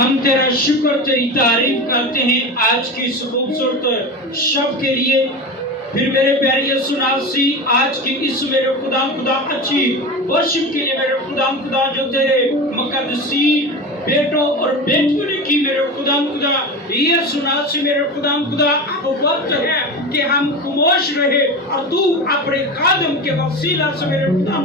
हम तेरा शुक्र तेरी तारीफ करते हैं आज की इस खूबसूरत शब के लिए। फिर मेरे प्यारे यीशु नासरी आज की इस मेरे खुदा अच्छी वर्शिप के लिए मेरे खुदा जो तेरे मुकद्दसी बेटों और बेटियों ने की मेरे खुदा यीशु नासरी मेरे खुदा अब वक्त है कि हम खामोश रहे और तू अपने खादम के वसीला से मेरे खुदा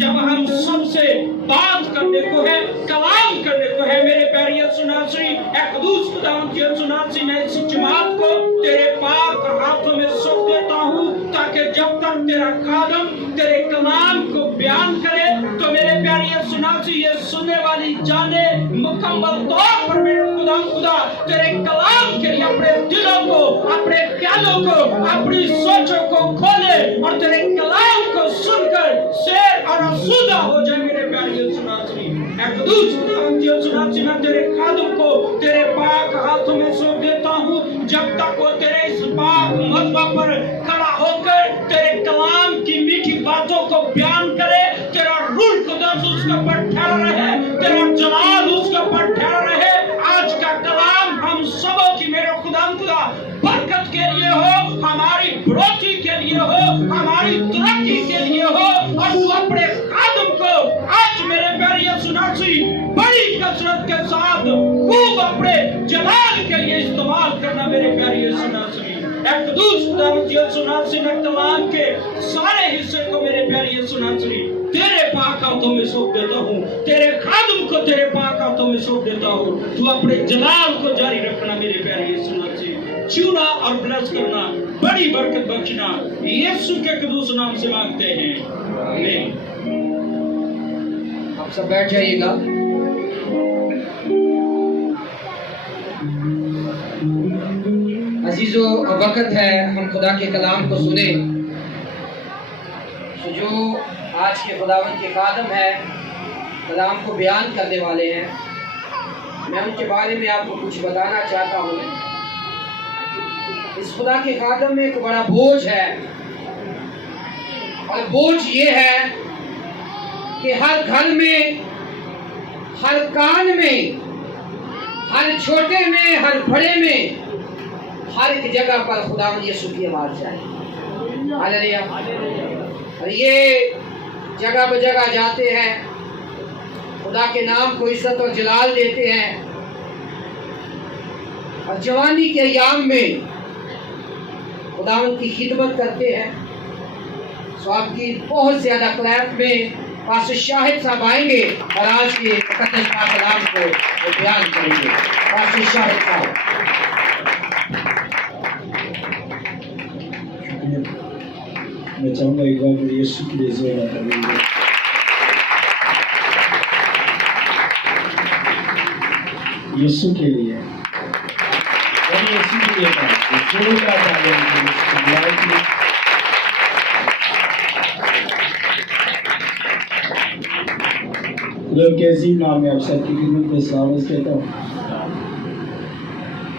जब हम सबसे बात करने को है कलाम करने को है मेरे प्यारे यीशु नासरी कदूस खुदा यीशु नासरी मैं इस जमात को तेरे पाक हाथों में सौंप देता हूँ ताकि जब तक तेरा खादम तेरे कलाम को बयान करे तो मेरे प्यारे यीशु नासरी ये सुनने वाली जाने मुकम्मल तौर पर मेरे खुदा तेरे कलाम के लिए अपने दिलों को अपने ख्यालों को अपनी सोचों को खोले और तेरे कलाम को सुनकर शेर और आसूदा हो जाए मेरे प्यारे यीशु नासरी कदूस खुदा यीशु नासरी मैं तेरे खादम को तेरे पाक हाथों में सौंप देता हूँ जब तक वो तेरे इस पाक मज़बा पर खड़ा होकर तेरे कलाम की मीठी बातों को बयान करे तेरा रूह कुदस उसके ऊपर ठहरा रहे तेरा जलाल उसके ऊपर ठहरा रहे। आज का कलाम हम सबों की मेरे खुदा बरकत के लिए हो हमारी बढ़ोतरी के लिए हो हमारी तरक्की के लिए हो और तू अपने खादम को आज मेरे प्यारे यीशु नासरी बड़ी कसरत के साथ खूब अपने जलाल के लिए इस्तेमाल करना मेरे प्यारे यीशु नासरी कदूस खुदा यीशु नासरी मैं कलाम के सारे हिस्से को मेरे प्यारे यीशु नासरी तेरे पाक हाथों में सौंप देता हूँ तेरे खादम को तेरे पाक हाथों में सौंप देता हूँ तू अपने जलाल को जारी रखना मेरे प्यारे यीशु नासरी छूना और ब्लेस करना बड़ी बरकत बख्शना यीशु के कदूस नाम से मांगते हैं आमीन। आप सब बैठ जाइएगा। अजीजों वक्त है हम खुदा के कलाम को सुने। तो जो आज के खुदावन के खादम है कलाम को बयान करने वाले हैं मैं उनके बारे में आपको कुछ बताना चाहता हूँ। इस खुदा के खादम में एक बड़ा बोझ है और बोझ ये है कि हर घर में हर कान में हर छोटे में हर बड़े में हर एक जगह पर खुदा यीशु की आवाज जाए। हालेलुया। और ये जगह ब जगह जाते हैं खुदा के नाम को इज्जत और जलाल देते हैं और जवानी के अयाम में खुदा की खिदमत करते हैं। सो आपकी बहुत ज़्यादा क्लैप में पास्टर शाहिद साहब आएंगे और आज के मुकद्दस कलाम को बयान करेंगे। पास्टर शाहिद साहब। मैं चाहूँगा एक बार यीशु के लिए जोर करेंगे। यीशु के लिए यीशु के लिए खुदा के अजीम नाम में आप सबकी खिदमत में सलाम कहता हूँ।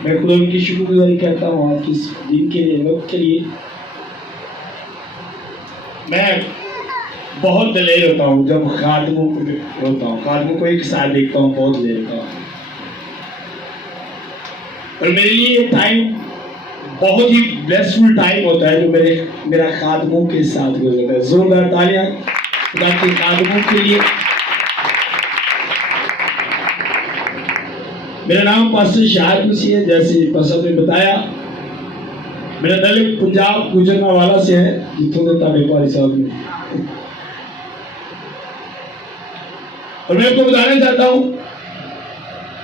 मैं खुदा की शुक्रगुजारी करता हूँ आज की इस दिन के लिए वक्त के लिए। मैं बहुत दिलेर होता हूँ जब खादमों को होता हूँ खादमों को एक साथ देखता हूँ बहुत दिलेर होता हूँ और मेरे लिए ये टाइम बहुत ही ब्लेसफुल टाइम होता है जो मेरा खादमों के साथ गुजरता है। जोरदार तालियां खुदा के खादमों के लिए। मेरा नाम पास्टर शाहिद मसीह है। जैसे पास्टर ने बताया मेरा दल पंजाब गुजरनावाला से है जितों के ताबे पारी साहब ने। और मैं आपको बताना चाहता हूँ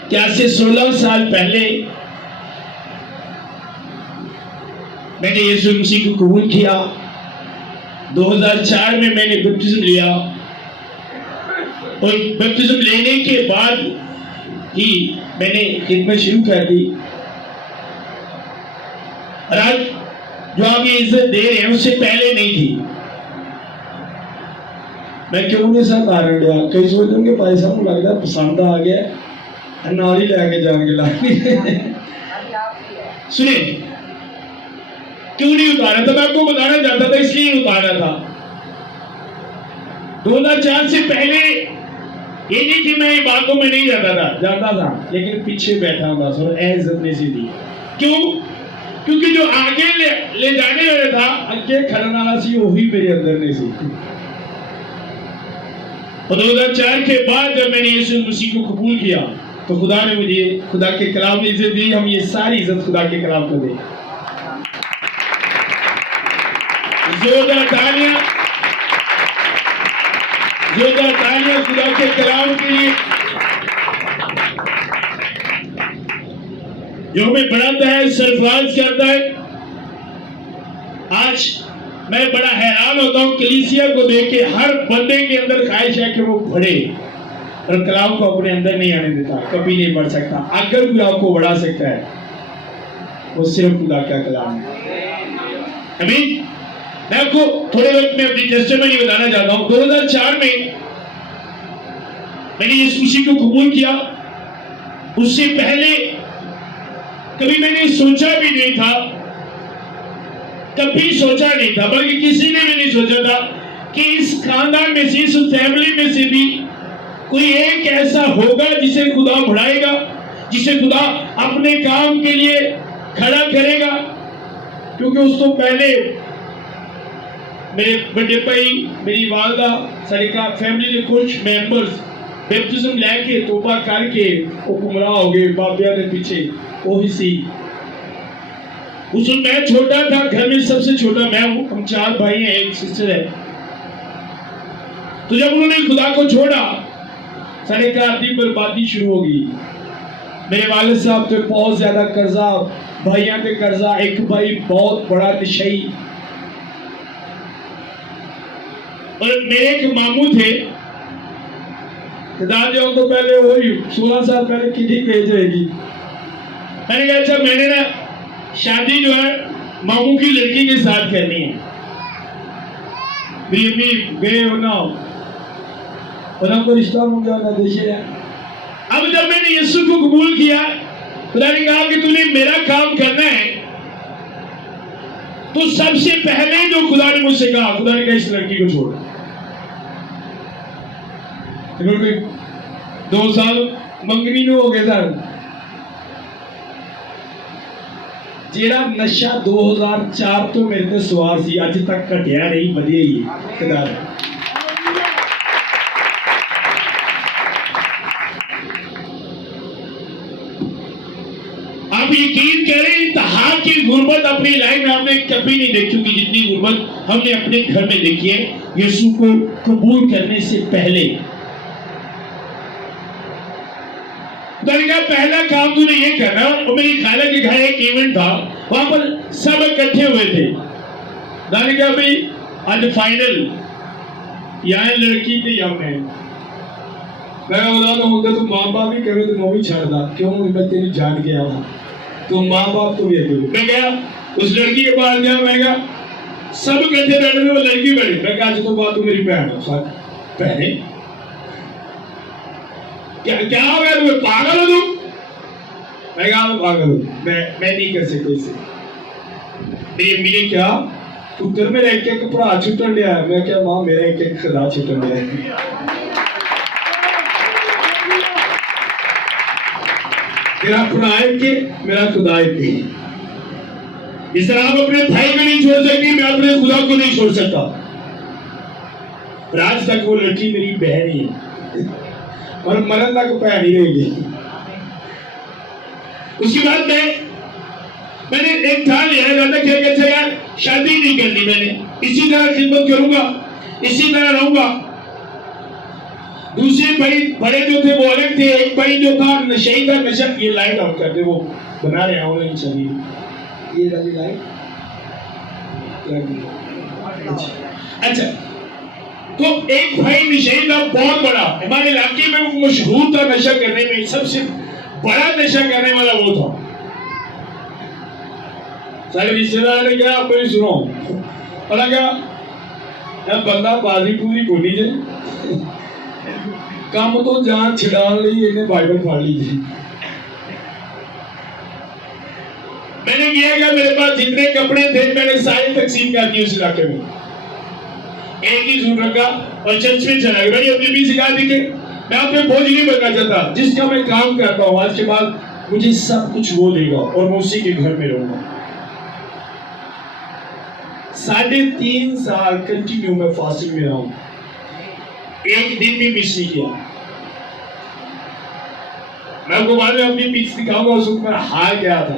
कि आज से 16 साल पहले मैंने यीशु मसीह को कबूल किया। 2004 में मैंने बपतिस्म लिया और बपतिस्म लेने के बाद ही मैंने खिदमत शुरू कर दी। और आज जो आप ये इज्जत दे रहे हैं उससे पहले नहीं थी। मैं क्यों नहीं साथ कारण लिया कई सोचेंगे भाई साहब को लगता पसंद आ गया नाली लैके जाएंगे लानी सुनिए क्यों नहीं उतारा था। मैं आपको बताना चाहता था इसलिए उतारा था। 2004 से पहले ये नहीं कि मैं बातों में नहीं जाता था, लेकिन पीछे बैठा बस और इज्जत नहीं सी दी। क्यों? क्योंकि जो आगे ले जाने वाला था, आगे खड़ने वाला सी, वही मेरे अंदर नहीं सी। और 2004 के बाद जब मैंने यीशु मसीह को कबूल किया, तो खुदा ने मुझे खुदा के कलाम में इज्जत दी। हम ये सारी इज्जत खुदा के कलाम को दें। जोरदार तालियां खुदा के कलाम के लिए, जो हमें बढ़ाता है, सरफराज करता है। आज मैं बड़ा हैरान होता हूं कलीसिया को देख के। हर बंदे के अंदर ख्वाहिश है कि वो बढ़े, और कलाम को अपने अंदर नहीं आने देता, कभी नहीं बढ़ सकता। अगर कोई आपको बढ़ा सकता है, वो सिर्फ खुदा का कलाम है। अमीन। मैं आपको थोड़े वक्त में अपनी टेस्टिमनी बताना चाहता हूं। 2004 में मैंने यीशु मसीह को कबूल किया। उससे पहले कभी मैंने सोचा भी नहीं था, बल्कि किसी ने भी नहीं सोचा था कि इस खानदान में से, इस फैमिली में से भी कोई एक ऐसा होगा जिसे खुदा बढ़ाएगा, जिसे खुदा अपने काम के लिए खड़ा करेगा। क्योंकि उस तो पहले मेरे बड़े भाई, मेरी वालदा, सारी फैमिली के कुछ मेंबर्स बैप्टिज्म लेके तौबा करके वो गुमराह हो गए बाबिया के पीछे। वही सी उस मैं छोटा था, घर में सबसे छोटा मैं हूं। हम 4 भाई हैं, एक सिस्टर है। तो जब उन्होंने खुदा को छोड़ा, सारे घर की बर्बादी शुरू हो गई। मेरे वालिद साहब तो बहुत ज्यादा कर्जा, भाइयों पे कर्जा। एक भाई बहुत बड़ा नशई, और मेरे एक मामू थे। दादाओं को पहले वही 16 साल पहले किडी भेज रहेगी। मैंने कहा अच्छा, मैंने ना शादी जो है मामू की लड़की के साथ करनी है। मेरी अम्मी गए होना को रिश्ता हो गया ना देश है। अब जब मैंने यीशु को कबूल किया, खुदा ने कहा कि तूने मेरा काम करना है, तो सबसे पहले जो खुदा ने मुझसे कहा, खुदा ने कहा इस लड़की को छोड़। 2 साल मंगनी में हो गए था। जेड़ा नशा 2004 तो मेरे ते सवार सी, अज तक घटिया नहीं, वधिया ही है। आप यकीन करें, इंतहा की गुर्बत अपनी लाइफ में हमने कभी नहीं देखी होगी जितनी गुर्बत हमने अपने घर में देखी है यीशु को कबूल करने से पहले। पहला काम तूने ये करना। और मेरी खाला के घर एक इवेंट था, वहां पर सब इकट्ठे हुए थे। मैंने कहा भाई आज फाइनल, यहाँ लड़की थी या मैं बता तो होगा, तुम माँ बाप भी करो तो मैं भी छाड़ दा। क्यों? मैं तेरी जान के आया, तुम माँ बाप तो ये करो। मैं गया उस लड़की के पास गया। मैं कहा सब इकट्ठे बैठे थे, वो लड़की बैठी। मैं कहा आज तो बात तू मेरी बहन है। बहने क्या हो गया, तुम्हें पागल हो तुम? मैं कहा पागल हो, मैं नहीं कर सकता इसे। मेरी अम्मी ने क्या पुत्र मेरा एक एक भरा छुट्टन लिया है। मैं क्या मां मेरा एक एक खुदा छुट्टन लिया है। मेरा खुदा है कि मेरा खुदा है कि इस तरह आप अपने भाई को नहीं छोड़ सकती, मैं अपने खुदा को नहीं छोड़ सकता। आज तक वो लड़की मेरी बहन ही है और मरण तक बहन ही रहेगी। उसके बाद मैंने एक ठान लिया कि अच्छा यार शादी नहीं करनी, मैंने इसी तरह खिदमत करूंगा, इसी तरह रहूंगा। दूसरे भाई बड़े जो थे वो अलग थे। एक भाई जो था नशे का नशा, ये लाइट ऑन कर दे, वो बना रहे ऑनलाइन चाहिए, ये वाली लाइट। अच्छा, तो एक भाई नशे का बहुत बड़ा, हमारे इलाके में वो मशहूर था नशा करने में, सबसे बड़ा नशा करने वाला वो था। सारे रिश्तेदार ने क्या आप सुनो और क्या बंदा बाजी पूरी कोनी जे काम तो जान छिड़ान ली इन्हें बाइबल पढ़ लीजिए। मैंने किया क्या, मेरे पास जितने कपड़े थे मैंने सारे तकसीम कर दिए उस इलाके में। एक ही सूट रखा और चर्च में चला गया। मैंने अपनी भी सिखा दी कि मैं आप पे बोझ नहीं बनना चाहता। जिसका मैं काम करता हूँ आज के बाद मुझे सब कुछ वो देगा और मैं उसी के घर में रहूंगा। 3.5 साल कंटिन्यू मैं फास्टिंग में रहा हूं, एक दिन भी मिस नहीं किया। मैं आपको बाद में अपनी पिच दिखाऊंगा, उस वक्त मैं हार गया था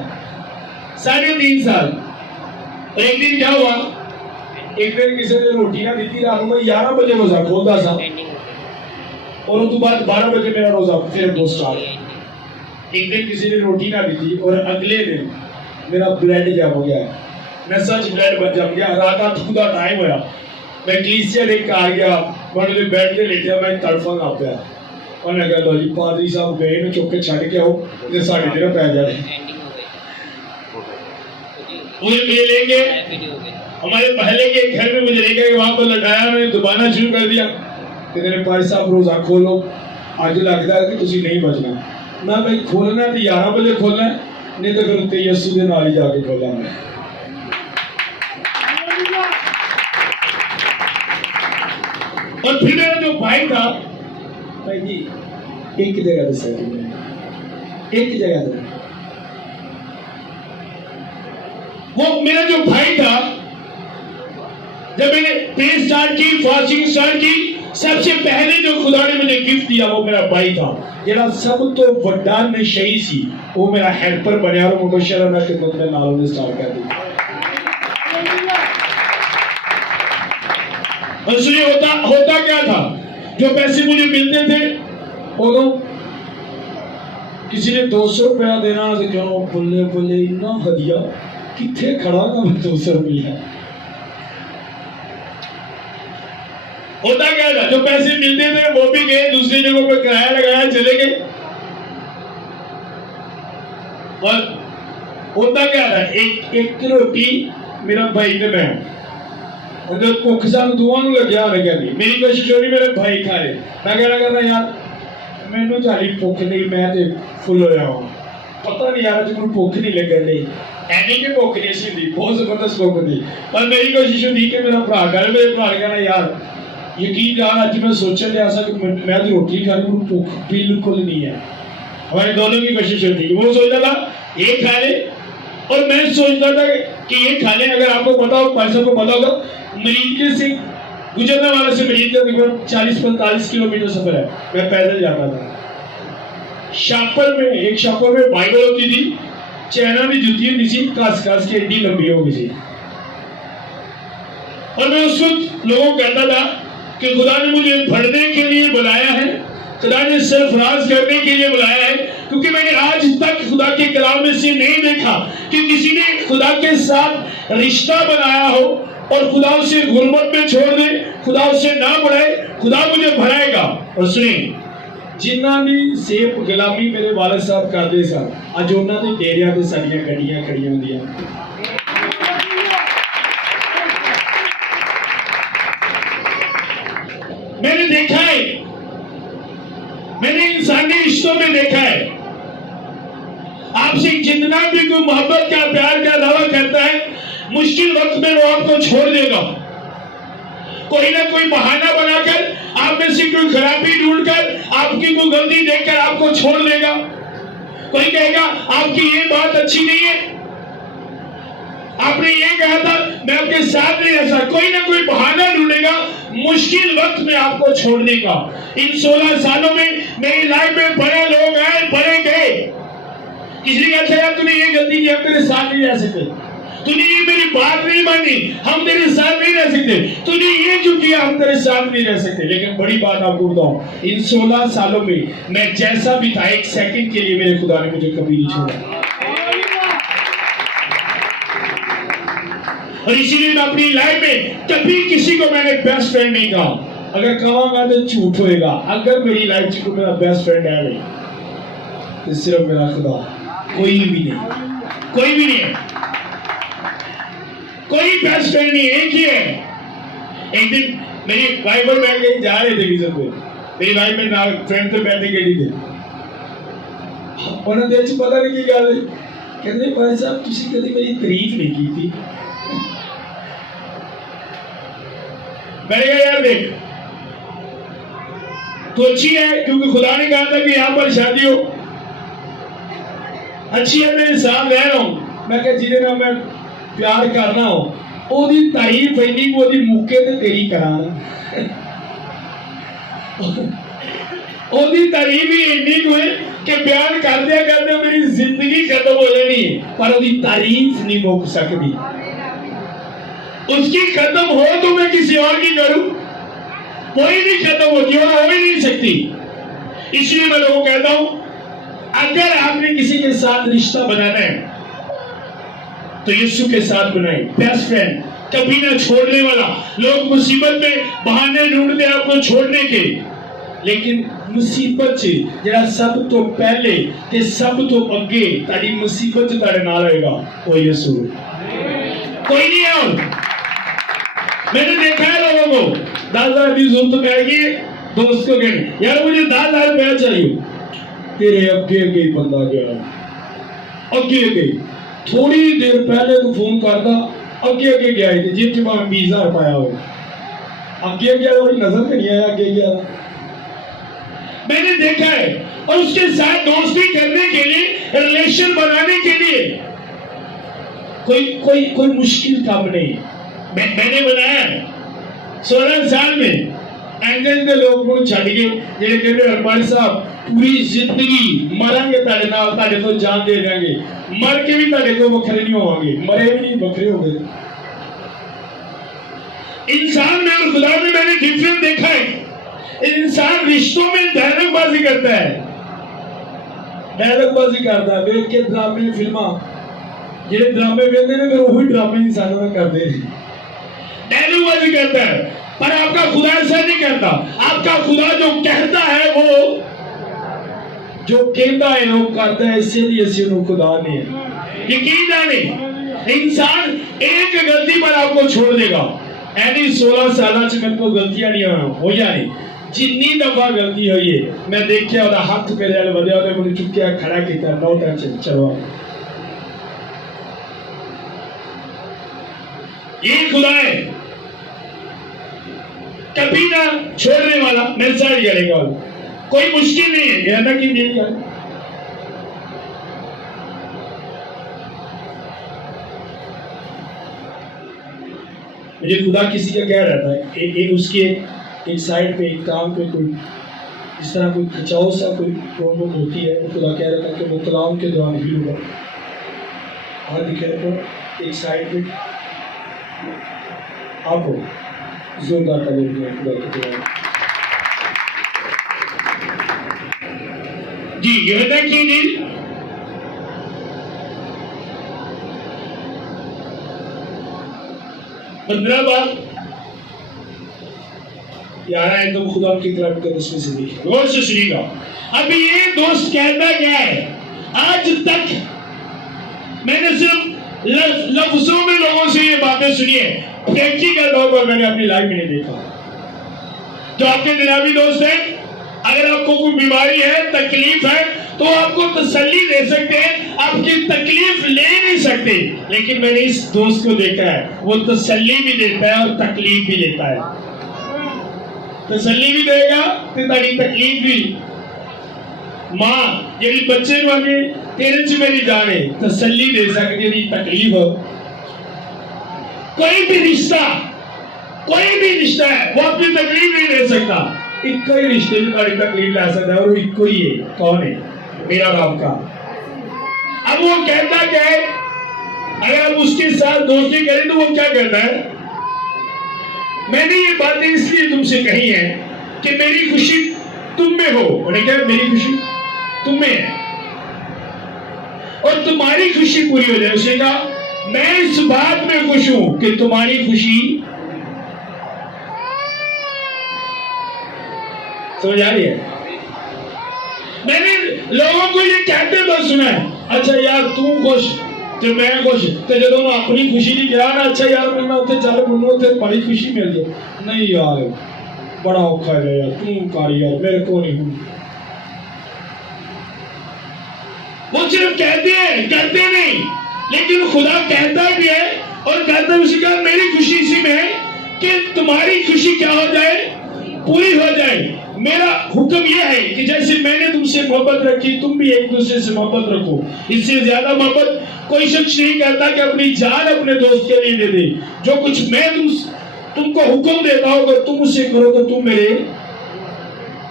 3.5 साल। और एक दिन क्या हुआ, एक दिन किसी ने रोटी ना दी थी, रात में 11 बजे रोजा खोलता था और उसके बाद 12 बजे मेरा रोजा फिर 2 स्टार्ट। एक दिन किसी ने रोटी ना दी थी और अगले दिन मेरा ब्लड जम गया, मैं सच ब्लड जम गया। रात का खुदा टाइम होया, मैं क्लीसिया लेके आ गया, मैं बेड पे लेटा, मैं तड़फन आ गया और मैं कहा लो जी पादरी साहब गए ने चुप के छड़ के आओ ये साढ़े तेरा पै जाए। मुझे ले लेंगे हमारे पहले के घर में, मुझे लेके वहां पर लटाया, मैंने दुबाना शुरू कर दिया कि मेरे भाई साहब रोजा खोलो, आज लगता है कि तुसी नहीं बचना। मैं भाई खोलना तो 11 बजे खोलना है, नहीं तो फिर उत्ते यीशु के नाल ही जाके खोलना मैं। और फिर मेरा जो भाई था, भाई जी एक जगह से एक जगह से वो मेरा जो भाई था, जब मैंने प्रेयर स्टार्ट की, फास्टिंग स्टार्ट की, सबसे पहले जो खुदा ने मुझे गिफ्ट दिया वो मेरा भाई था। जेड़ा सब तो बड़ा नशई सी, वो मेरा हेल्पर बनया और मुबशरा ना खिदमत में नालों ने स्टार्ट कर दी। और सुनिए होता क्या था, जो पैसे मुझे मिलते थे उदों किसी ने 200 रुपया देना तो क्यों बोले बोले इतना हदिया किथे खड़ा ना मैं 200 रुपया। होता क्या था, जो पैसे मिलते थे वो भी गए, दूसरी जगहों पे किराया लगाया चले गए। और होता क्या था, एक रोटी मेरा भाई ने मैं जब भुख सानू दुआं लग्या लग्या नहीं, मेरी कोशिश होनी मेरे भाई खाए। मैं कहना करना यार मैनू जाली भुख नहीं, मैं तो फुल होया हूं, पता नहीं यार अज मैनू भुख नहीं लगन दी, ऐनी कि भुख नहीं सी दी, बहुत जबरदस्त भुख थी। पर मेरी कोशिश होती कि मेरा भरा करे, मेरे भरा कहना यार यकीन जान अज मैं सोचने लिया सा कि मैं तो रोटी खानी, मैनू भुख बिल्कुल नहीं है। हमारे दोनों की कोशिश होती है, वो सोचता था ये खा ले और मैं सोचता था कि ये खा ले। अगर आपको पता हो, भाई साहब को पता होगा, मरीज से गुजरने वाले से मरीज का तकरीबन 40-45 किलोमीटर सफर है, मैं पैदल जाता था। शापर में एक शापर में बाइबल होती थी, चैना की जुती होती थी, कास कास के एडी लंबी हो गई थी। और मैं उस वक्त लोगों को कहता था कि खुदा ने मुझे पढ़ने के लिए बुलाया है, खुदा ने सरफराज करने के लिए बुलाया है, क्योंकि मैंने आज तक खुदा के कलाम में से नहीं देखा कि किसी ने खुदा के साथ रिश्ता बनाया हो और खुदा उसे गुर्बत में छोड़ दे, खुदा उसे ना बढ़ाए। खुदा मुझे बढ़ाएगा। और सुनिए, जिन्ना भी सेब गुलामी मेरे वालिद साहब करते सन, अज उन्होंने डेरिया ते साडियां गड्डियां खड़ियां होंदियां। मैंने देखा है, मैंने इंसानी रिश्तों में देखा है, आपसे जितना भी कोई मोहब्बत का प्यार का दावा करता है, मुश्किल वक्त में वो आपको छोड़ देगा। कोई ना कोई बहाना बनाकर, आप में से कोई खराबी ढूंढकर, आपकी कोई गलती देखकर आपको छोड़ देगा। कोई कहेगा आपकी ये बात अच्छी नहीं है, आपने ये कहा था मैं आपके साथ नहीं रह सकता। कोई ना कोई बहाना ढूंढेगा मुश्किल वक्त में आपको छोड़ने का। इन 16 सालों में मेरी लाइफ में बड़े लोग आए, बड़े गए। किसी ने कहा यार तूने ये गलती की, हम तेरे साथ नहीं रह सकते, तूने ये मेरी बात नहीं मानी, हम तेरे साथ नहीं रह सकते, तूने ये जो किया हम तेरे साथ नहीं रह सकते। लेकिन बड़ी बात आपको बताऊं, इन 16 सालों में मैं जैसा भी था, एक सेकंड के लिए मेरे खुदा ने मुझे कभी नहीं छोड़ा। और इसीलिए मैं अपनी लाइफ में कभी किसी को मैंने बेस्ट फ्रेंड नहीं कहा। अगर कहूंगा तो झूठ होएगा। अगर मेरी लाइफ में मेरा बेस्ट फ्रेंड है तो सिर्फ मेरा खुदा, कोई भी नहीं, कोई भी नहीं है, कोई बेस्ट फ्रेंड नहीं, एक ही है। एक दिन मेरी वाइफ और मैं कहीं जा रहे थे विजन पे, मेरी वाइफ में ना फ्रेंड तो बैठे गई थी, उन्होंने देख पता नहीं की गल, कहते भाई साहब तुसी कभी मेरी तारीफ नहीं की थी। मैंने कहा यार देख, तो अच्छी है, क्योंकि खुदा ने कहा था कि यहाँ पर शादी हो। अच्छी है, मेरे साथ रह रहा हूं। मैं क्या जिदे ना मैं प्यार करना हो ओदी तारीफ इन्नी को ओदी मुक्के ते तेरी कराना ओदी तारीफ ही इन्नी को है कि बयान करदे करदे मेरी जिंदगी खत्म हो जानी है, पर ओदी तारीफ नहीं मुक सकती। उसकी खत्म हो तो मैं किसी और की करूं, कोई नहीं खत्म होती और हो ही नहीं सकती। इसलिए मैं लोगों को कहता हूं, अगर आपने किसी के साथ रिश्ता बनाना है तो यीशु के साथ बनाए, बेस्ट फ्रेंड, कभी ना छोड़ने वाला। लोग मुसीबत में बहाने ढूंढते हैं आपको छोड़ने के, लेकिन मुसीबत च जरा सब तो पहले ते सब तो अगे तारी मुसीबत च तारे नाल रहेगा वो यीशु, कोई नहीं है। और मैंने देखा है लोगों को 10,000 की जरूरत कहेगी, दोस्त को कहने यार मुझे 10,000 रुपया चाहिए, तेरे अगे अगे बंदा गया, अगे अगे थोड़ी देर पहले तो फोन करता, अगे अगे गया जिस जब 20,000 पाया हो, अगे गया वही नजर नहीं आया, अगे गया। मैंने देखा है। और उसके साथ दोस्ती करने के लिए, रिलेशन बनाने के लिए कोई कोई कोई मुश्किल काम नहीं। मैंने बनाया 16 साल में एंगल के लोग को छड़ के जेडे कहते हरपाली साहब पूरी जिंदगी मरांगे तारे नाल, तारे तो जान दे देंगे, मर के भी तारे को बखरे नहीं होंगे, मरे भी नहीं बखरे हो गए। इंसान में और खुदा में मैंने डिफरेंस देखा है। इंसान रिश्तों में डायलॉगबाजी करता है, डायलॉगबाजी करता है। वेख के ड्रामे फिल्मा जेडे ड्रामे वेखते ने, फिर वही ड्रामे इंसानों में करते हैं, डायलॉगबाजी करता है। पर आपका खुदा ऐसा नहीं करता। आपका खुदा जो कहता है वो जो कहता है वो करता है, इसलिए इसको खुदा नहीं है। यकीन जाने इंसान एक गलती पर आपको छोड़ देगा। यानी 16 साल च मेरे को गलतियां नहीं हो जानी, जिन्नी दफा गलती हुई है मैं देखिया ओदा हाथ मेरे वाले वधिया ते मुझे चुक्या खड़ा किया, नो टेंशन चलो। ये खुदा है, कभी ना छोड़ने वाला, मेरे साथ करेगा, कोई मुश्किल नहीं है। कहना कि मेरी गल मुझे खुदा किसी का कह रहता है, उसके एक साइड पे एक काम पे कोई इस तरह कोई खिंचाव सा कोई प्रॉब्लम होती है, खुदा कह रहा था कि वो कलाम के दौरान भी होगा। हाँ दिखे तो एक साइड पे आपको जोरदार तालियां खुदा के दौरान जी। यहूदा की इंजील 15 बार 11 है, तो खुदा की तरफ कर उसमें से देखिए, गौर से सुनिएगा। अभी ये दोस्त कहता क्या है, आज तक मैंने सिर्फ लफ्जों में लोगों से ये बातें सुनी है, प्रैक्टिकल तौर पर मैंने अपनी लाइफ में नहीं देखा। जो आपके दिलावी दोस्त हैं, अगर आपको कोई बीमारी है, तकलीफ है, तो आपको तसल्ली दे सकते हैं, आपकी तकलीफ ले नहीं सकते। लेकिन मैंने इस दोस्त को देखा है, वो तसल्ली भी देता है और तकलीफ भी लेता है। तसल्ली भी देगा तो तारी तकलीफ भी। मां जेडी बच्चे को आगे तेरे च मेरी जाने तसल्ली दे सकती है, तकलीफ हो। कोई भी रिश्ता है वो अपनी तकलीफ नहीं ले सकता। एक ही रिश्ते में तारी तकलीफ ला सकता है, और एक ही है, कौन है? मेरा राम का। अब वो कहता क्या है, अगर आप उसके साथ दोस्ती करें तो वो क्या कहता है, मैंने ये बातें इसलिए तुमसे कही है कि मेरी खुशी तुम में हो। उन्हें क्या, मेरी खुशी तुम में है और तुम्हारी खुशी पूरी हो जाए। उसने कहा मैं इस बात में खुश हूं कि तुम्हारी खुशी, समझ आ रही है? मैंने लोगों को ये कहते हुए सुना है, अच्छा यार तू खुश तो मैं खुश, तो जो मैं अपनी खुशी नहीं गया ना, अच्छा यार मैं उत्थे चल मैनू उत्थे बड़ी खुशी मिल जाए, नहीं यार बड़ा औखा है यार, तू कर यार, मेरे को नहीं हुई। वो सिर्फ कहते हैं, करते नहीं। लेकिन खुदा कहता भी है और कहता है उसका मेरी खुशी इसी में है कि तुम्हारी खुशी क्या हो जाए, पूरी हो जाए। मेरा हुक्म यह है कि जैसे मैंने तुमसे मोहब्बत रखी तुम भी एक दूसरे से मोहब्बत रखो। इससे ज्यादा मोहब्बत कोई शख्स नहीं करता कि अपनी जान अपने दोस्त के लिए दे दे। जो कुछ मैं तुमको हुक्म देता हूं अगर तुम उसे करो तो तुम मेरे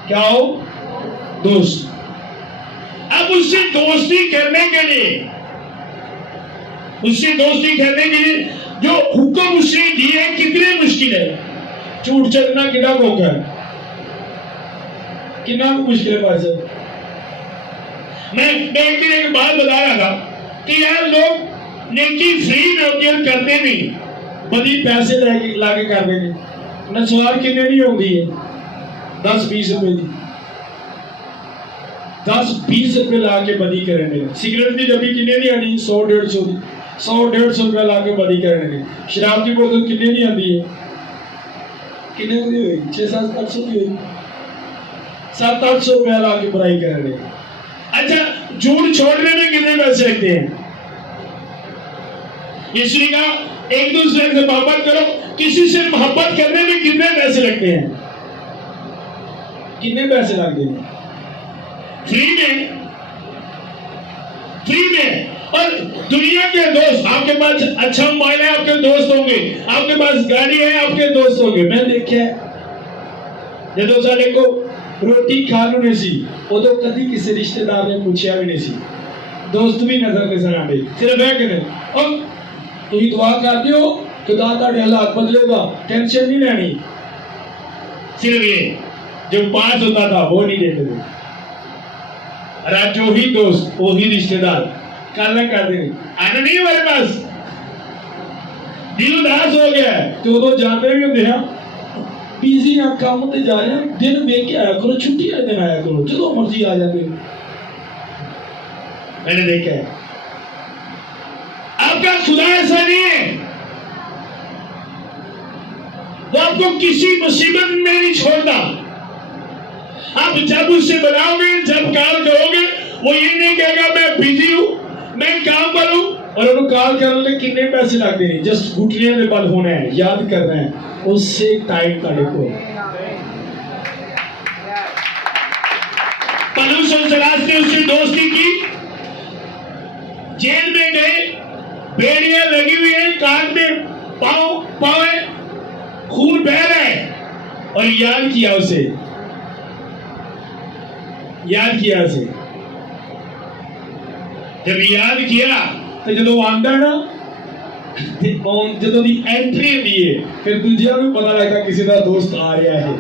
क्या हो? दोस्त। अब उससे दोस्ती करने के लिए जो हुक्म उसने दिए कितने मुश्किल है। झूठ चलना कितना होकर कितना मुश्किल है भाई। मैं एक दिन एक बात बता रहा था कि यार लोग नेकी फ्री में होती है करते नहीं, बड़ी पैसे लाके कर देंगे। नस्वार कितने नहीं होगी है 10-20 रुपए की, 10-20 रुपए ला के बदी करेंगे। सिगरेट की डब्बी कितने नहीं आनी 100-150 रुपया ला के बदी करेंगे। शराब की बोतल कितने नहीं आती है, कितने की हुई 600-700 की हुई 700-800 रुपया ला के बुराई करेंगे। अच्छा झूठ छोड़ने में कितने पैसे लगते हैं? इसलिए कहा एक दूसरे से मोहब्बत करो। किसी से मोहब्बत करने में कितने पैसे लगते हैं? कितने पैसे लगते हैं? फ्री में। और दुनिया के दोस्त, आपके पास अच्छा मोबाइल है आपके दोस्त होंगे, आपके पास गाड़ी है आपके दोस्त होंगे। मैं देखा जो साले को रोटी खानू नहीं सी उदो कभी किसी रिश्तेदार ने पूछा भी नहीं सी, दोस्त भी नजर नहीं आते, सिर्फ है कि नहीं। और तुम दुआ कर दियो खुदा ਤੁਹਾਡੇ हालात बदलेगा, टेंशन नहीं लेनी। सिर्फ ये जो 5 होता था वो नहीं देते थे। और आज जो ही दोस्त वो ही रिश्तेदार काला कर दे आना नहीं हमारे पास, दिल उदास हो गया है तो उदो जाते भी होंगे बिजी ना काम ते जा रहे हैं, दिन वेख के आया करो, छुट्टी वाले दिन आया करो, जो मर्जी आ जाते। मैंने देखा है आपका खुदा ऐसा नहीं है, वो आपको किसी मुसीबत में नहीं छोड़ता। आप जब उससे बनाओगे, जब काम करोगे, वो ये नहीं कहेगा मैं बिजी हूं मैं काम करूं, और उन्होंने काम करने में कितने पैसे लगते हैं, जस्ट घुटने में बंद होना है, याद करना है, उससे टाइम काटे को। पलूस और सलास ने उससे दोस्ती की, जेल में गए, बेड़ियां लगी हुई है, कान में पाँव है, खून बह रहा है, और याद किया उसे। जब याद किया तो जो आंदा ना जो एंट्री दिए फिर दूसरा भी पता लगता किसी का दोस्त आ रहा है,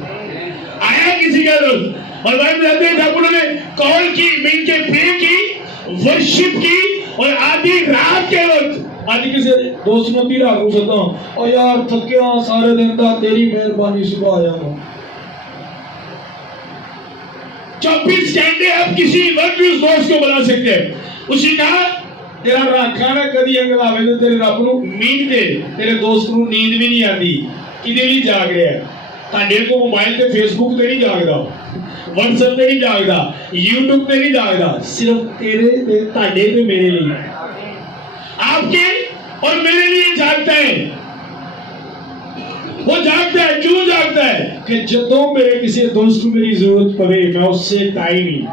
आया किसी का दोस्त। और भाई उन्होंने कॉल की, मिलके प्रे की, वर्शिप की, और आधी रात के वक्त आज किसी दोस्त ने भी रात को सोता और यार थकिया सारे दिन का, तेरी मेहरबानी सुबह आया हूं। 24 घंटे आप किसी वक्त भी उस दोस्त को बना सकते हैं। उसी कहा तेरा राखाना कदी अंगलावे तो तेरे रब को नींद दे, तेरे दोस्त को नींद भी नहीं आती, किदे लिए जाग रहा है। ताडे को मोबाइल पे फेसबुक पे नहीं जागदा, व्हाट्सएप पे नहीं जागदा, यूट्यूब पे नहीं जागदा, सिर्फ तेरे ते ताडे पे मेरे लिए, आपके और मेरे लिए जागता है। वो जागता है, क्यों जागता है? कि जदों मेरे किसी दोस्त को मेरी जरूरत पड़े मैं उससे टाइम ही।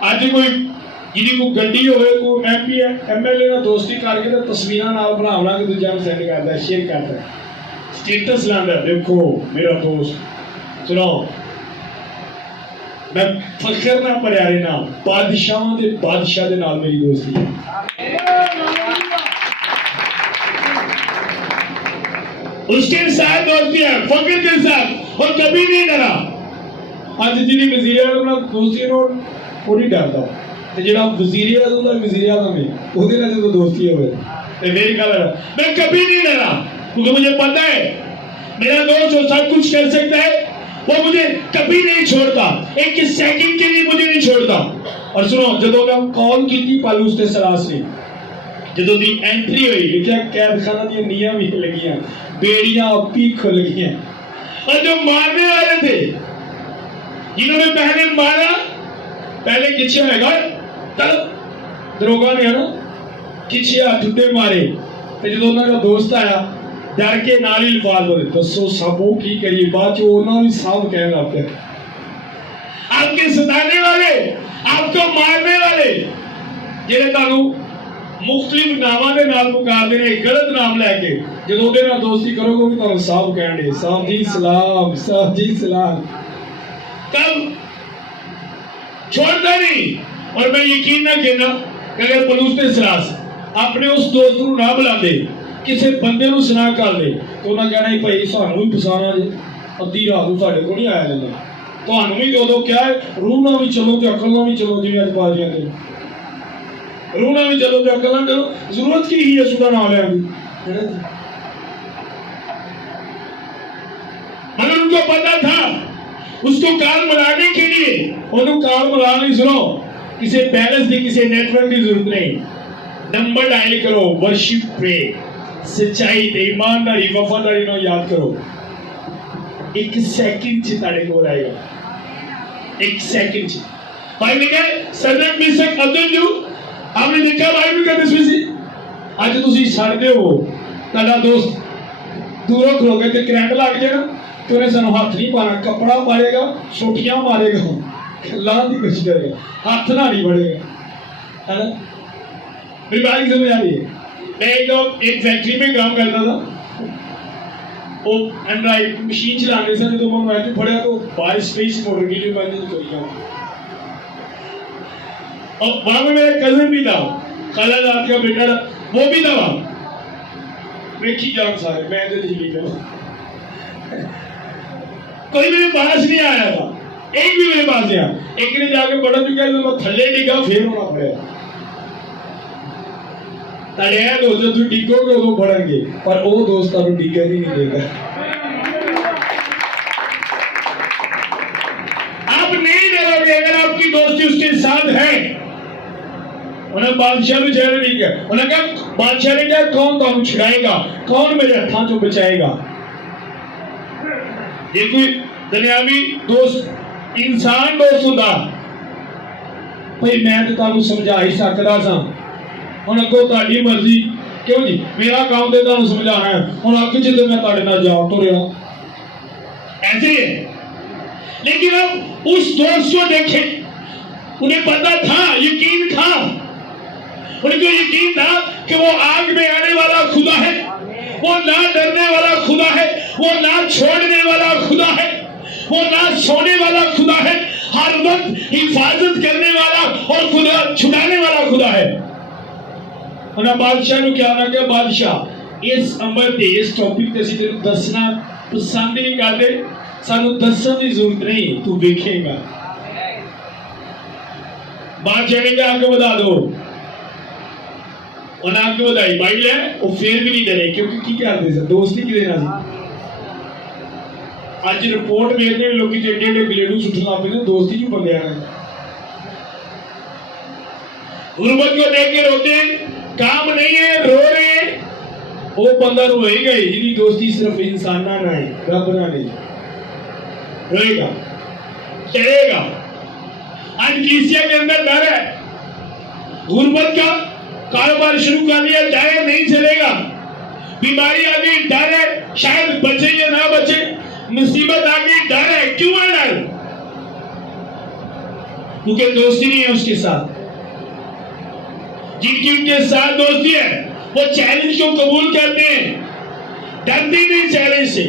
आज कोई जिन्हें को गड्डी होवे, कोई एमपी है एमएलए ना दोस्ती करके तो तस्वीरां नाल बना के दूसरे को सेंड करता है, शेयर करता है, स्टेटस लांदा, देखो मेरा दोस्त। सुनो मैं फखर ना परियारे ना बादशाहों दे बादशाह दे नाल मेरी दोस्ती है। उसके साथ दोस्ती है, फखर के साथ, और कभी नहीं डरा। आज जिन्हें वजीर आजम दोस्ती नोट वो नहीं डरता, तो जो वजीर आजम का वजीर आजम है ਉਹਦੇ ਨਾਲ जो दोस्ती हो तो मेरी गल मैं कभी नहीं डरा, क्योंकि मुझे पता है मेरा दोस्त जो सब कुछ कर सकता है वो मुझे कभी नहीं छोड़ता, एक सेकंड के लिए मुझे नहीं छोड़ता। और सुनो जो मैं कॉल की पालूस ते सलास ने जो दी एंट्री हुई लिखा कैद खाना दी नीयां भी लगियां, बेड़ियां आपी खुल गई, और जो मारने वाले थे जिन्होंने पहले मारा, पहले किच्छे आएगा तब दरोगा ने है ना किच्छे ठुड्डे मारे, तो जो उन्होंने दोस्त आया डर के नाल ही लफाज बोले दसो साबो की करिए बाद चो उन्होंने भी सब कहने लग पे आपके सताने वाले आपको मारने वाले जेडे तानू मुख्तलिफ नामां दे नाल पुकारदे ने गलत नाम लेके जदों उहदे नाल दोस्ती करोगे भी तानू साहब कहणगे साहब जी सलाम कब छोड़ता नहीं। और मैं यकीन ना कहना कि अगर पलूस ते सलास अपने उस दोस्त नूं ना बुलाते किसी बंदे नूं सुना कर दे तो उन्हें कहना भाई सानू भी फसाना जे अद्धी रात नूं साडे कोल नहीं आया जांदा तुहानू भी दो क्या है रूह नाल भी चलो ते अकल नाल भी चलो जिवें अज पाजियां ते रूह नाल भी चलो ते अकल नाल चलो जरूरत की ही है सुदा नाम लेने की। मगर उनको पता था उसको कार मिलाने के लिए उन्होंने कार मिला नहीं सुनो किसी बैलेंस की किसी नेटवर्क की जरूरत नहीं नंबर डायल करो वर्शिप पे सच्चाई ते ईमानदारी वफादारी नो याद करो एक सेकंड च ताड़े को आएगा एक सेकंड च भाई ने कहा सदर मिसक अब्दुल जू आपने देखा भाई भी कहते स्विसी आज तुसी छड़दे हो ताड़ा दोस्त दूरों खलोगे ते करंट लग जाएगा तो उन्हें सानू हाथ नहीं पाना कपड़ा मारेगा सोटियां मारेगा लाने की कोशिश करेगा हाथ ना नहीं बढ़ेगा है ना। मेरी बात समझ आ रही है। मैं एक फैक्ट्री में काम करता था वो एंड्रॉइड मशीन चलाने से तो मैं मैच पढ़ा तो बारिश पे इस मोटर की जो मैंने चल गया और वहां में मेरा कजन भी था खाला रात का बेटा वो भी था वहां देखी जान सारे मैं तो दिल्ली में कोई मेरे पास नहीं आया था एक भी मेरे पास नहीं आया एक ने जाके पढ़ा चुका है तो मैं थल्ले डिगा फिर होना पड़ेगा ताड़े दोस्त तू डिगोगे उदों पढ़ेंगे पर वो दोस्त तानू डिगन ही नहीं देगा। आप नहीं डरोगे अगर आपकी दोस्ती उसके साथ है। उन्हें बादशाह ने चेहरे नहीं किया उन्हें कहा बादशाह ने क्या कौन तानू छुड़ाएगा कौन मेरे हाथों चो बचाएगा। ये कोई दुनियावी दोस्त इंसान दोस्त हुंदा भाई मैं तो तानू समझा ही सकदा सा हुण अगों तुहाडी मर्जी क्यों जी मेरा काम ते तानू समझाना है हुण अग च ते मैं तुहाडे नाल जा तुरिया ऐसे है। लेकिन अब उस दोस्त को देखें उन्हें पता था यकीन था उनको यकीन था कि वो आग में आने वाला खुदा है वो ना डरने वाला खुदा है वो ना छोड़ने वाला खुदा है वो ना सोने वाला खुदा है हर वक्त हिफाजत करने वाला और खुदा छुड़ाने वाला खुदा है। उन्हें बादशाह ने क्या ना क्या बादशाह इस अमर दे इस टॉपिक ते तेरे दसना पसंद नहीं करते सानू दसन की जरूरत नहीं तू देखेगा। बादशाह ने क्या आगे बता दो उन्हें आगे बताई भाई ले वो फिर भी नहीं डरे क्योंकि की करते सर दोस्ती की देना आज रिपोर्ट देखने लोग एडे एडे ब्लेडू सुटन लग पे दोस्ती क्यों बंदे गुरबत को देख के रोते काम नहीं है रो रहे हैं वो बंदा रोएगा ही जिसकी दोस्ती सिर्फ इंसान ना है रब ना नहीं रोएगा चलेगा। आज कलीसिया के अंदर डर है गुरबत का कारोबार शुरू कर लिया चाहे नहीं चलेगा बीमारी आ गई डर है शायद बचे या ना बचे मुसीबत आ गई डर है क्यों है डर क्योंकि दोस्ती नहीं है उसके साथ जिनकी उनके साथ दोस्ती है वो चैलेंज को कबूल करते हैं डरते नहीं चैलेंज से।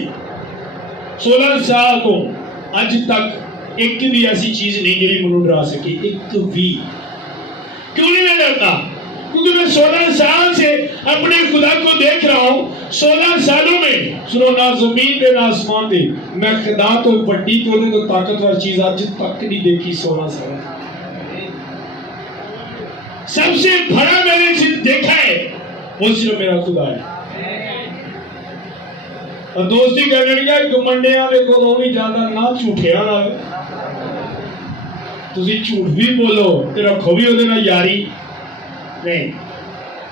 16 साल को आज तक एक भी ऐसी चीज नहीं जी मुझे डरा सकी एक भी क्यों नहीं मैं डरता क्योंकि मैं 16 साल से अपने खुदा को देख रहा हूं 16 सालों में सुनो ना जमीन पे ना आसमान पे मैं खुदा तो बड़ी तो ताकतवर चीज आज तक नहीं देखी 16 साल सबसे बड़ा मैंने देखा है वो सिर्फ मेरा खुदा है। और दोस्ती करने का घुमंडिया के कोलों नहीं जाता ना झूठिया ना तुसी झूठ भी बोलो ते रखो भी ओदे नाल यारी नहीं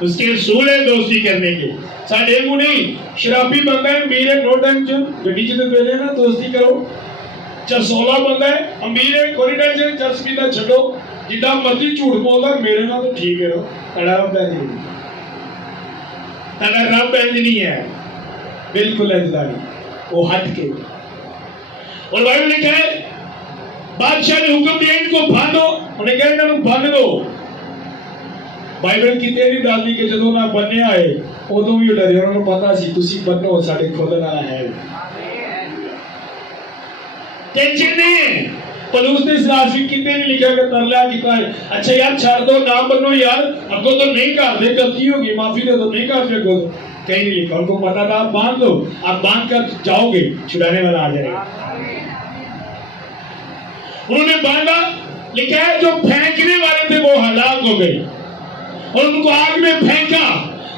उसके असूल है दोस्ती करने के साडे को नहीं शराबी बंदा है अमीर है नो टेंशन गड्डी च ते पेले ना दोस्ती करो चरसोला बंदा है अमीर है कोई टेंशन चरस पींदा छड्डो जिद्दां मर्जी झूठ बोलदा मेरे नाल तो ठीक है रो तड़ा रब इंज नहीं है बिल्कुल ऐसा नहीं, वो हट के। और बाइबल लिखा है बादशाह ने हुक्म दिया इनको बांधो, उन्हें कहा इन्होंने बांध दो। बाइबल किते नहीं दसदी कि जदों ना बन्ने आए उदों भी डरे, उन्होंने पता सी तुसी बन्नो साडे खोलण वाला है। टेंशन नहीं है। पलूस ने राशि कितने नहीं लिखा कि तरला कितना है, अच्छा यार छाड़ दो ना बनो यार, अगो तो नहीं कर दे, गलती होगी माफी दे दो, नहीं कर दे अगो कहीं नहीं लिखा। उनको पता था आप बांध दो, आप बांध कर जाओगे छुड़ाने वाला आ जाएगा। उन्होंने बांधा, लिखा है जो फेंकने वाले थे वो हलाक हो गए और उनको आग में फेंका।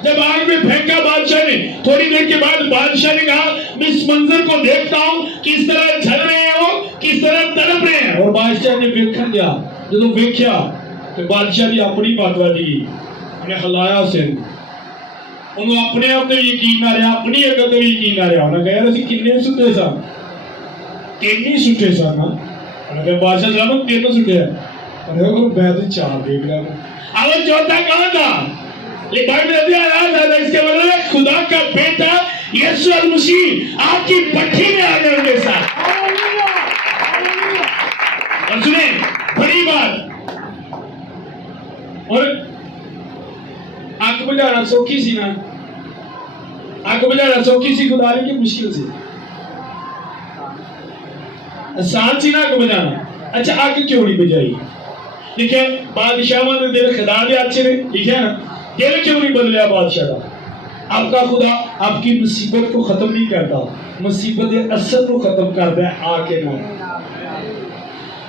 जब आग में फेंका बादशाह ने, थोड़ी देर के बाद बादशाह ने कहा मैं इस मंजर को देखता हूं, किस तरह जल रहे हो, किस तरह तड़प रहे हैं। और बादशाह ने वेखन दिया, जो वेख्या तो बादशाह की अपनी बातवा दी, उन्हें हलाया उसे, उन्होंने अपने आप में यकीन ना रहा, अपनी अकल में यकीन ना रहा। उन्हें कहा असं किन्ने सुते सा, तीन ही सुते सा ना। उन्हें कहा बादशाह साहब तीन सुते हैं। उन्हें कहा मैं तो चार देख रहा हूं। अब चौथा कहां था? इसके मतलब खुदा का बेटा यीशु मसीह आपकी भट्ठी में आ गए उनके साथ। और सुने बड़ी बात, और आग बुझाना सौखी सी ना, आग बुझाना सौखी सी, खुदारी की मुश्किल सी, आसान सी ना आग बुझाना। अच्छा आग क्यों नहीं बुझाई? ठीक है, बादशाह ने दिल खुदा दे अच्छे ने, ठीक है ना, दिल क्यों नहीं बदलिया बादशाह का? आपका खुदा आपकी मुसीबत को खत्म नहीं करता, मुसीबत के असर को खत्म करता है आके ना।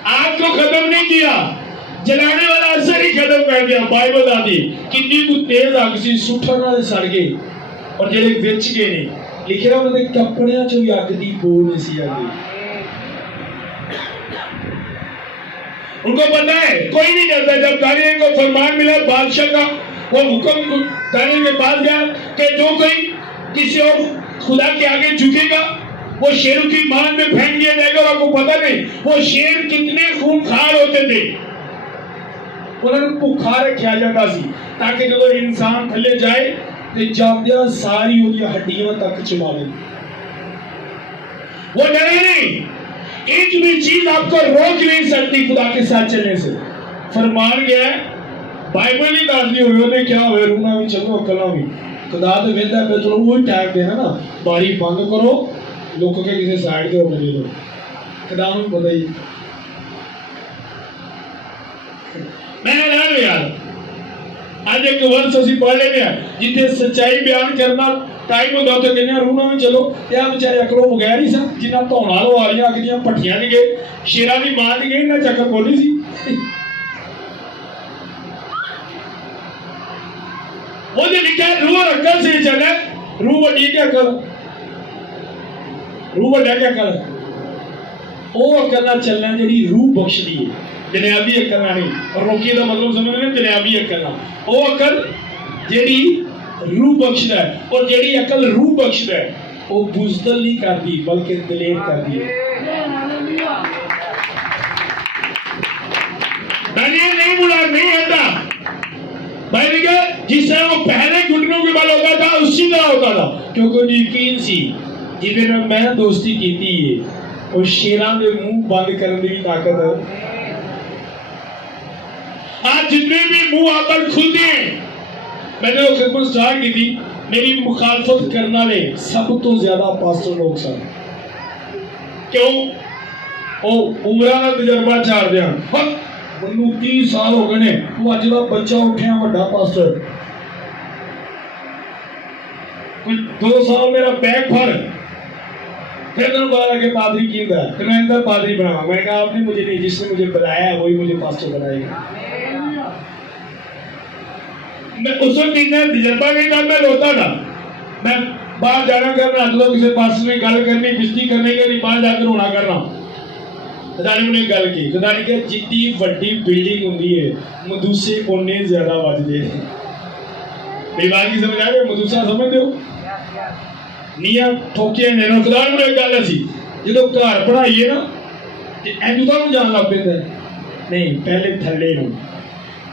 आग को खत्म नहीं किया, जलाने वाला असर ही खत्म कर दिया। बाइबल आती कितनी को तेज आग सी, सुठन वाले सड़ गए और जेड़े विच गए ने, लिखा उन्होंने कपड़ियां चो भी अग दी बो नहीं सी आती। उनको पता है कोई नहीं करता। जब दानियल को फरमान मिला बादशाह का, वो हुक्म दानियल के पास गया कि जो कोई किसी और खुदा के आगे झुकेगा वो शेरों की मान में फेंक दिया जाएगा। और आपको पता नहीं वो शेर कितने खूंखार होते थे, उन्होंने भुखा रखा जाता सी ताकि जो इंसान थले जाए तो जामदिया सारी उनकी हड्डियां तक चुमावे। वो डरे नहीं, एक भी चीज आपको रोक नहीं सकती खुदा के साथ चलने से। फरमान गया है, बाइबल ही दादी हुई, उन्हें क्या हुए रूना भी चलो अकला भी खुदा तो वेंदा पे चलो वही टाइम देना ना, बारी बंद करो, लोगों के किसी साइड के होने दो, खुदा में पता ही। मैं हैरान हूं यार, आज एक वर्ष असि पढ़ लेने जिथे सच्चाई बयान करना टाइम होता तो कहने रूना में चलो, या बेचारे अकड़ों बगैर ही सन जिन्हें धौना लो आ रही अग दियां भट्ठियां च गए, शेरा की मां च गए ना चक्कर बोली सी। वो जो लिखा है रूह और अकल से चले, रूह बड़ी क्या अकल, रूह बड़ा क्या अकल, वो अकल ना चलना जी रूह बख्श दी है, दुनियावी अकल नहीं। और रोकी का मतलब समझ रहे, दुनियावी अकल ना, वो अकल जी रूह बख्शदा है। और जी अकल रूह बख्शदा है वो बुजदल नहीं करती बल्कि दलेर करती है। दानियल नहीं बुला नहीं आता भाई, जिस तरह वो पहले घुटनों के बल होता था उसी तरह होता था, क्योंकि यकीन सी जिन्हें मैं दोस्ती की थी और शेरा के मुंह बंद करने की ताकत है। आज जितने भी मुंह आकर खुलते हैं, मैंने वो खिदमत स्टार्ट की थी, मेरी मुखालफत करने वाले सब तो ज्यादा पास्टर लोग सन। क्यों? वो उम्र का तजर्बा चार दिया, 30 साल हो गए ने, वो अज का बच्चा उठिया बड़ा पास्टर, 2 साल मेरा बैग फर, फिर मैंने पता लगे पादरी की था, फिर मैं इधर पादरी बना। मैंने कहा आपने मुझे नहीं, जिसने मुझे बुलाया है वही मुझे पास्टर बनाएगा। मैं उस वक्त इतना तजर्बा नहीं था, मैं रोता था, मैं बाहर जाना करना, तो किसी पास्टर में गल करनी, बिजली करने के लिए बाहर जाकर होना करना। खुदा ने मुझे गल की, खुदा ने कहा जितनी वड्डी बिल्डिंग होंगी है मदूसे उन्ने ज्यादा बजते हैं। मेरी बात की समझ आ रही है? मदूसा समझते हो? नीया ठोकिया ने खुदा ने मुझे गल सी जो घर पढ़ाइए ना इंज तो जान लग पैदा नहीं, पहले थले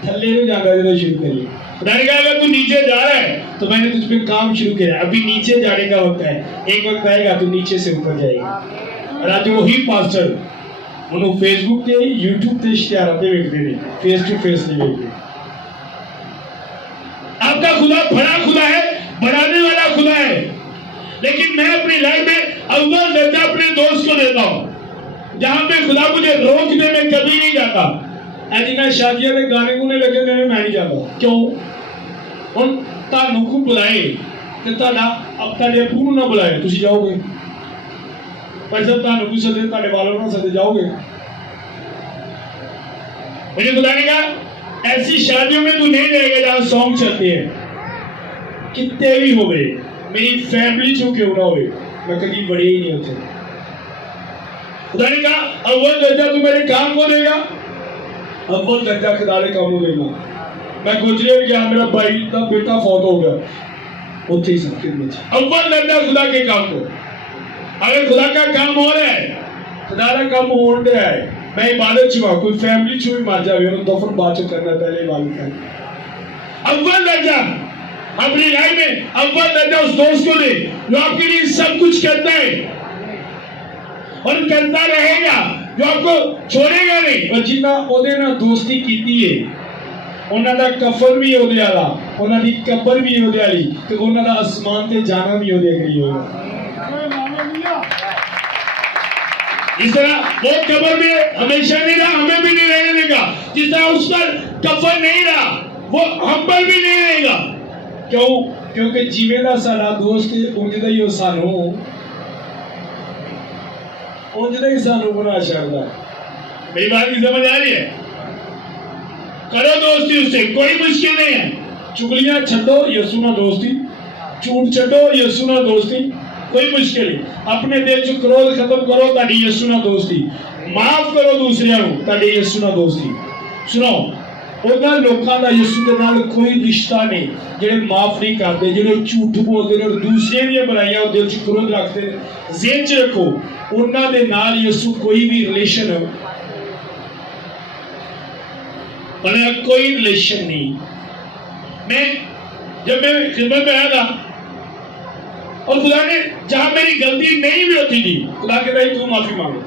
थल्ले में जाना जो शुरू करिए। खुदा ने कहा अगर तू नीचे जा रहा है तो मैंने तुझ पे काम शुरू किया, अभी नीचे जाने का वक्त है, एक वक्त आएगा तू नीचे से ऊपर जाएगा। और आज वही पास्टर उन्होंने फेसबुक पे यूट्यूब पे इश्तिहार आते देखते नहीं, फेस टू फेस नहीं देखते। आपका खुदा बड़ा खुदा है, बढ़ाने वाला खुदा है, लेकिन मैं अपनी लाइफ में अव्वल दर्जा अपने दोस्त को देता हूं। जहां पे खुदा मुझे रोकने में कभी नहीं जाता। ऐसी मैं शादियां के गाने गुने लगे मैं नहीं जाता। क्यों? उन तानू को बुलाए ते ताड़ा अब ताड़े पूर्ण ना बुलाए तुसी जाओगे, पर जब तानू को सदे ताड़े वालों ना सदे जाओगे। मुझे खुदा ने कहा ऐसी शादियों में तू नहीं जाएगा जहां सॉन्ग चलते हैं, कितने भी हो गए, मेरी फैमिली चो क्यों ना हो, मैं कभी बड़े ही नहीं होते। खुदा ने कहा अव्वल दर्जा तू मेरे काम को देगा, अव्वल दर्जा खुदा ने काम को देगा। मैं गुजरे गया, मेरा भाई का बेटा फौत हो गया, उत्थे ही सब खिदमत अव्वल दर्जा खुदा के काम को। अगर खुदा का काम हो रहा है, खुदा का काम हो रहा है, मैं इबादत छुआ कोई फैमिली छुई मार जावे और दफन बाद च करना पहले इबादत कर। अव्वल दर्जा अपनी लाइफ में अव्वल दर्जा उस दोस्त को दे जो आपके लिए सब कुछ करता है और करता रहेगा, जो आपको छोड़ेगा नहीं। और जिन्ना ओदे ना दोस्ती कीती है ਉਹਨਾਂ ਦਾ ਕਫਨ ਵੀ ਉਹਦੇ ਵਾਲਾ, ਉਹਨਾਂ ਦੀ ਕਬਰ ਵੀ ਉਹਦੇ ਵਾਲੀ, ਤੇ ਉਹਨਾਂ ਦਾ ਅਸਮਾਨ ਤੇ ਜਾਣਾ ਵੀ ਉਹਦੇ ਅਗਲੀ ਹੋਏਗਾ। इस तरह वो कब्र में हमेशा नहीं रहा, हमें भी नहीं रहने देगा। जिस तरह उस पर कफन नहीं रहा, वो हम पर भी नहीं रहेगा। क्यों? क्योंकि जिवें दा साडा दोस्त उंजदा ही वो सानू उंजदा ही सानू गुनाह छड्डदा है। मेरी बात की समझ आ रही है? करो दोस्ती उससे, कोई मुश्किल नहीं है। चुगलियां छड्डो, यसू नाल दोस्ती, झूठ छड्डो, यसू नाल दोस्ती, कोई मुश्किल नहीं। अपने दिल च क्रोध खत्म करो, ताड़ी यसू नाल दोस्ती। माफ करो दूसरियां नूं, ताड़ी यसू नाल दोस्ती। सुनो, उन्हां लोकां दा यसू दे नाल कोई रिश्ता नहीं जिहड़े माफ नहीं करदे, जिहड़े झूठ बोलदे ने और दूसरियां दी बुराइयां दिल च क्रोध रखदे ने। ज़हन च रखो, उन्हां दे नाल यसू कोई भी रिलेशन बना, कोई रिलेशन नहीं। मैं जब मैं खिदमत में आया था और खुदा ने जहां मेरी गलती नहीं भी होती थी, खुदा कहता है तू माफी मांगो।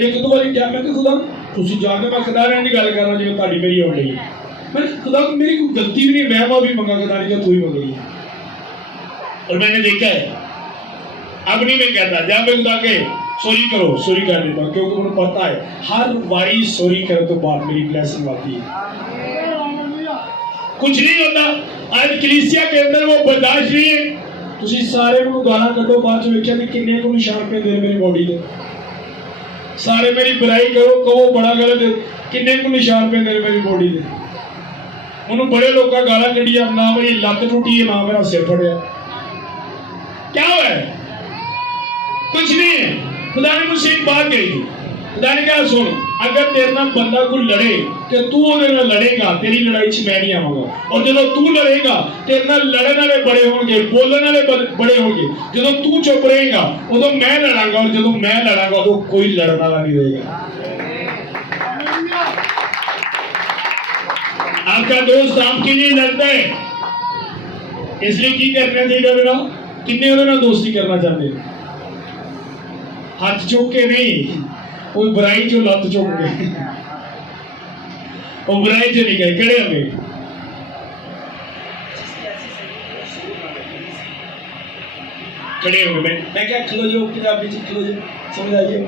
एक दो बारी क्या मैं खुदा तुसी जाके मैं खुदा ने गल करना जिवें ताड़ी मेरी हो रही है, मैं खुदा मेरी कोई गलती भी नहीं, मैं माफी मंगा, खुदा ने कहा तू ही मंगी। और मैंने देखा है, अब नहीं मैं कहता जहां पे खुदा के सॉरी करो, सॉरी कर देता, क्योंकि मुझे पता है हर बारी सॉरी करे तो बाद मेरी ब्लेसिंग आती है। कुछ नहीं होता। आज कलीसिया के अंदर वो बर्दाश्त नहीं है। तुसी सारे को गाना कटो, बाद में देखिए कि किन्ने को निशान पे दे मेरी बॉडी दे, सारे मेरी बुराई करो, कहो बड़ा गलत है, किन्ने को निशान पे दे मेरी बॉडी दे। उन्होंने बड़े लोग का गाला कढ़िया, ना मेरी लत टूटी है, ना मेरा सिर फटिया, क्या हुआ है? कुछ नहीं है। खुदा ने मुझसे एक बात कही थी। खुदा ने कहा सुन, अगर तेरे नाल बंदा कोई लड़े तो तू ਉਹਦੇ ਨਾਲ लड़ेगा, तेरी लड़ाई च मैं नहीं आवांगा। और जब तू लड़ेगा तेरे नाल लड़न वाले बड़े होंगे, बोलने वाले बड़े होंगे। जब तू चुप रहेगा उदों मैं लड़ांगा, और जब मैं लड़ांगा उदों कोई लड़न वाला नहीं रहेगा। आपका दोस्त आपके लिए लड़ता है, इसलिए की करना चाहिए ਉਹਦੇ ਨਾਲ? किन्ने ਉਹਦੇ ਨਾਲ दोस्ती करना चाहते हैं? हाथ चुक के नहीं, वो बुराई जो लत चुक गए, वो बुराई जो नहीं गए, खड़े होंगे। खड़े होंगे। मैं क्या खलो जो पंजाबी जी खलो जो समझ आइए।